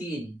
3।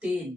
3,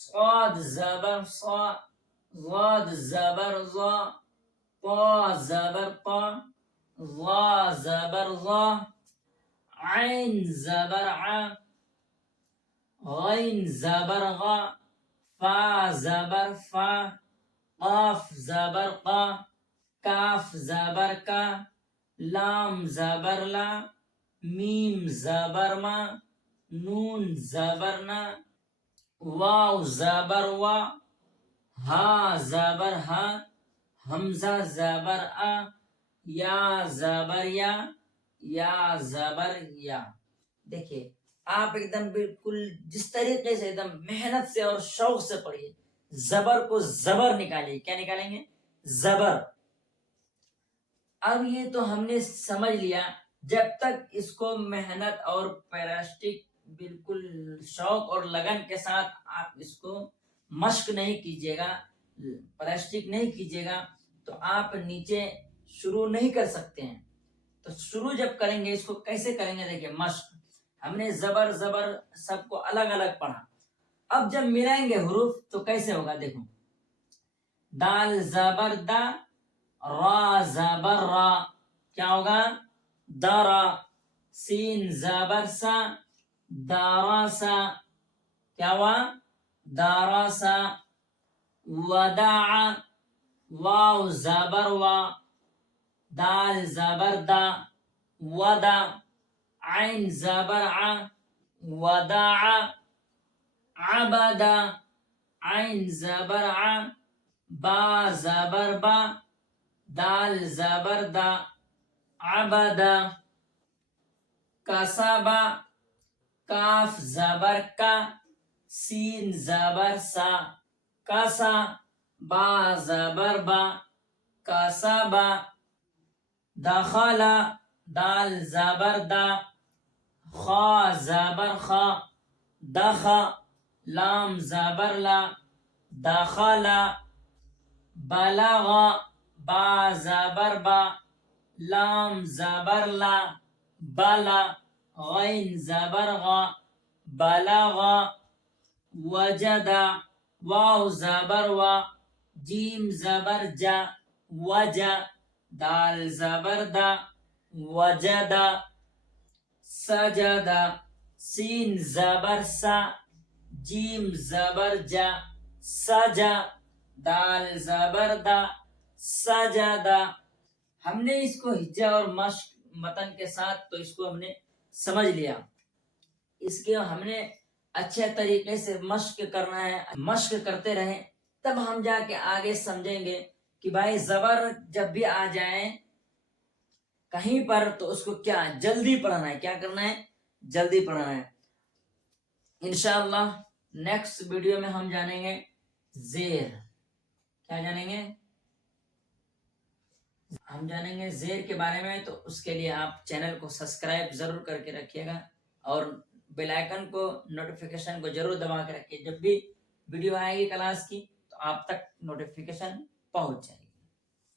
صاد زبر صا، ضاد زبر ضا، طا زبر طا، ظا زبر ظا، عين زبر ع، غين زبر غا، فا زبر فا، قاف زبر قا، کاف زبر کا، لام زبر لا، میم زبر ما، نون زبر نا، واو زبر وا، ہا زبر ہا، حمزہ زبر آ، یا زبر یا زبر یا۔ دیکھیے، آپ ایک دم بالکل جس طریقے سے ایک دم محنت سے اور شوق سے پڑھیے۔ زبر کو زبر نکالیے۔ کیا نکالیں گے؟ زبر۔ اب یہ تو ہم نے سمجھ لیا، جب تک اس کو محنت اور پیراسٹک بالکل شوق اور لگن کے ساتھ آپ اس کو مشق نہیں کیجیے گا، پلاسٹک نہیں کیجیے گا، تو آپ نیچے شروع نہیں کر سکتے ہیں۔ تو شروع جب کریں گے اس کو کیسے کریں گے؟ دیکھیں، مشق ہم نے زبر زبر سب کو الگ الگ پڑھا، اب جب ملائیں گے حروف تو کیسے ہوگا؟ دیکھو، دال زبر دا، را زبر را، کیا ہوگا؟ دارا، سین زبر سا، دارا سا، کیا ہوا؟ دارا سا، وداع، واو زبر وا، دال زبر دا، ودا، عین زبر ع، وداع، عبدا، عین زبر ع، با زبر با، دال زبر دا، عبدا، کسبا، کاف زبر کا، سین زبر سا، کسا، با زبر با، کسبا، دخل، دال زبر دا، خا زبر خا، دخا، لام زبر لا، دخل، بلغ، با زبر با، لام زبر لا، بلا، غین زبر غا، بلغ، وجد، واو زبر وا، جیم زبر جا، وجا، دال زبر دا، وجد، سجد، سین زبر سا، جیم زبر جا، سجا، دال زبر دا، سجدا۔ ہم نے اس کو ہجا اور مشق متن کے ساتھ تو اس کو ہم نے سمجھ لیا، اس کے ہم نے اچھے طریقے سے مشق کرنا ہے، مشق کرتے رہیں تب ہم جا کے آگے سمجھیں گے کہ بھائی زبر جب بھی آ جائیں کہیں پر تو اس کو کیا جلدی پڑھنا ہے، کیا کرنا ہے، جلدی پڑھنا ہے۔ انشاءاللہ نیکسٹ ویڈیو میں ہم جانیں گے زیر، کیا جانیں گے، ہم جانیں گے زیر کے بارے میں۔ تو اس کے لیے آپ چینل کو سبسکرائب ضرور کر کے رکھیے گا اور بیل آئیکن کو نوٹیفیکیشن کو ضرور دبا کے رکھیے، جب بھی ویڈیو آئے گی کلاس کی تو آپ تک نوٹیفیکیشن پہنچ جائے گی۔